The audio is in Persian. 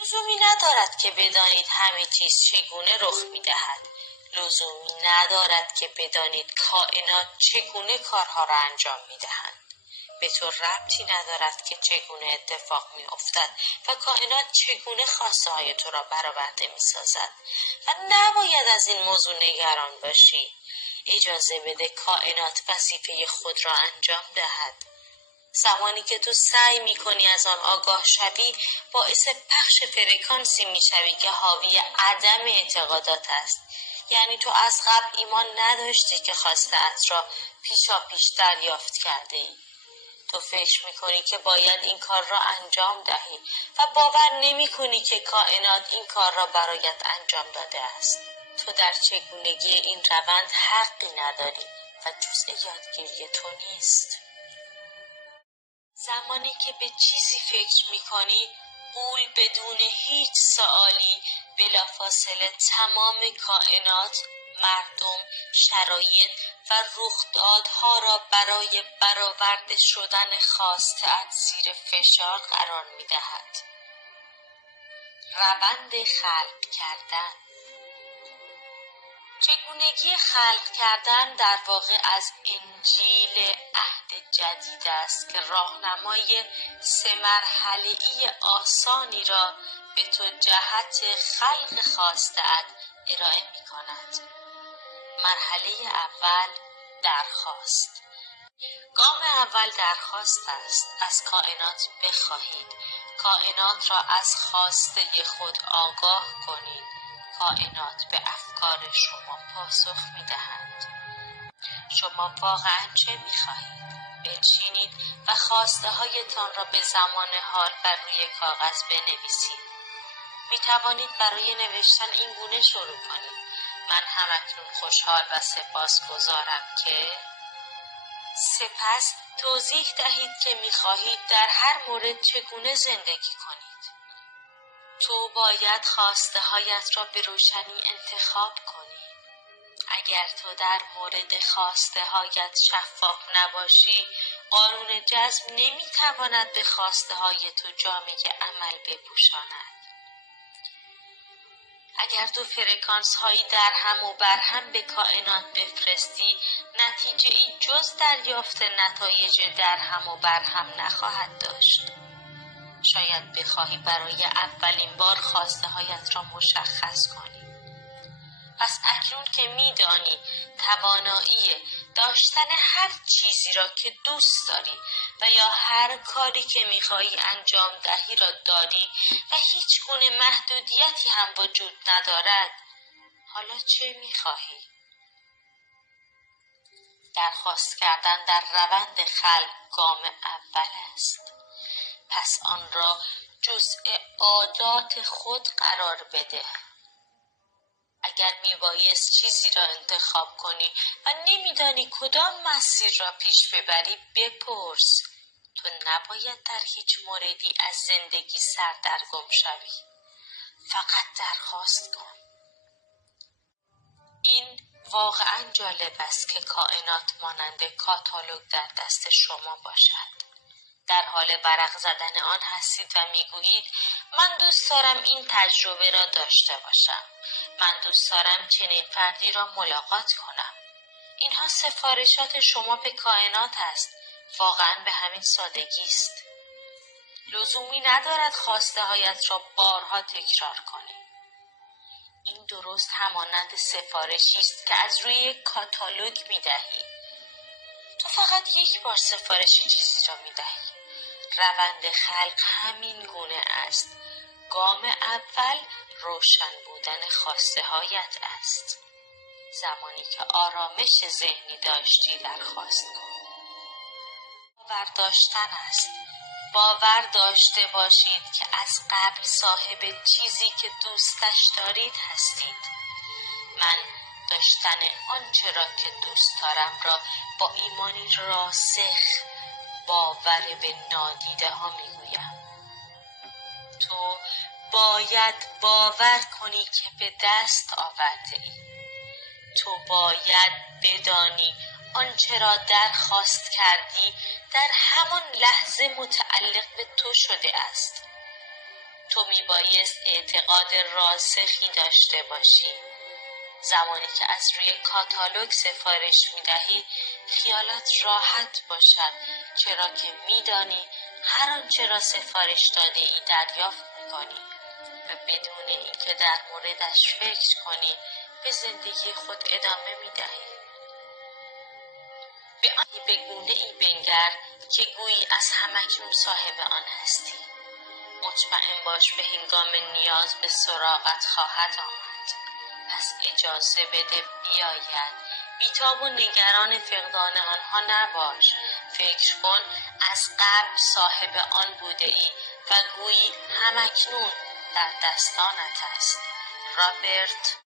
لزومی ندارد که بدانید همه چیز چگونه رخ می‌دهد. لزومی ندارد که بدانید کائنات چگونه کارها را انجام می‌دهند. به تو ربطی ندارد که چگونه اتفاق می‌افتد و کائنات چگونه خواسته های تو را برآورده می‌سازد و نباید از این موضوع نگران باشی. اجازه بده کائنات وظیفه خود را انجام دهد. زمانی که تو سعی می‌کنی از آن آگاه شوی، باعث پخش فرکانسی می‌شوی که حاوی عدم اعتقادات است. یعنی تو از قبل ایمان نداشتی که خواسته‌ات را پیشاپیش دریافت کرده ای. تو فکر می‌کنی که باید این کار را انجام دهی و باور نمی‌کنی که کائنات این کار را برایت انجام داده است. تو در چگونگی این روند حقی نداری و جزء یادگیری تو نیست. زمانی که به چیزی فکر می‌کنی، غول بدون هیچ سوالی بلافاصله تمام کائنات، مردم، شرایط و رخدادها را برای برآورده شدن خواسته‌ات زیر فشار قرار می‌دهد. روند خلق کردن. چگونگی خلق کردن در واقع از انجیل عهد جدید است که راهنمای 3 مرحله‌ای آسانی را به تو جهت خلق خواسته‌ات ارائه می‌کند. مرحله اول، درخواست. گام اول درخواست است. از کائنات بخواهید. کائنات را از خواسته خود آگاه کنید. کائنات به افکار شما پاسخ می‌دهند. شما واقعاً چه می‌خواهید؟ بنشینید و خواسته هایتان را به زمان حال بر روی کاغذ بنویسید. می‌توانید برای نوشتن این گونه شروع کنید: من همکنون خوشحال و سپاسگزارم که. سپس توضیح دهید که می‌خواهید در هر مورد چگونه زندگی کنید. تو باید خواسته هایت را به روشنی انتخاب کنی. اگر تو در مورد خواسته هایت شفاف نباشی، قانون جذب نمی‌تواند به خواسته های تو جامه عمل بپوشاند. اگر تو فرکانس هایی در هم و بر هم به کائنات بفرستی، نتیجه ای جز دریافت نتایج در هم و بر هم نخواهد داشت. شاید بخواهی برای اولین بار خواسته هایت را مشخص کنی. پس اکنون که می‌دانی توانایی داشتن هر چیزی را که دوست داری و یا هر کاری که می‌خواهی انجام دهی را داری و هیچ گونه محدودیتی هم وجود ندارد، حالا چه می‌خواهی؟ درخواست کردن در روند خلق گام اول است. پس آن را جزء عادات خود قرار بده. اگر میبایست چیزی را انتخاب کنی و نمیدانی کدام مسیر را پیش ببری، بپرس. تو نباید در هیچ موردی از زندگی سردرگم شوی. فقط درخواست کن. این واقعا جالب است که کائنات مانند کاتالوگ در دست شما باشد. در حال ورق زدن آن هستید و میگویید من دوست دارم این تجربه را داشته باشم. من دوست دارم چنین فردی را ملاقات کنم. اینها سفارشات شما به کائنات است. واقعا به همین سادگی است. لزومی ندارد خواسته هایت را بارها تکرار کنی. این درست همانند سفارشی است که از روی یک کاتالوگ میدهی. تو فقط یک بار سفارش چیزی را میدهی. روند خلق همین گونه است. گام اول روشن بودن خواسته هایت است. زمانی که آرامش ذهنی داشتی درخواست کن. باور داشتن است. باور داشته باشید که از قبل صاحب چیزی که دوستش دارید هستید. من داشتن آنچه را که دوست دارم را با ایمانی راسخ باور به نادیده ها میگویم. تو باید باور کنی که به دست آورده ای. تو باید بدانی آنچه را درخواست کردی در همان لحظه متعلق به تو شده است. تو میبایست اعتقاد راسخی داشته باشی. زمانی که از روی کاتالوگ سفارش میدهی خیالت راحت باشد، چرا که میدانی هر آنچه را سفارش داده ای دریافت میکنی و بدون اینکه در موردش فکر کنی به زندگی خود ادامه میدهی. به آنی به گونه ای بنگر که گویی از همکنون صاحب آن هستی. مطمئن باش به هنگام نیاز به سراغت خواهد آمد. پس اجازه بده بیاید. بیتاب و نگران فقدان آنها نباش. فکر کن از قبل صاحب آن بوده ای و گویی همکنون در دستانت است. رابرت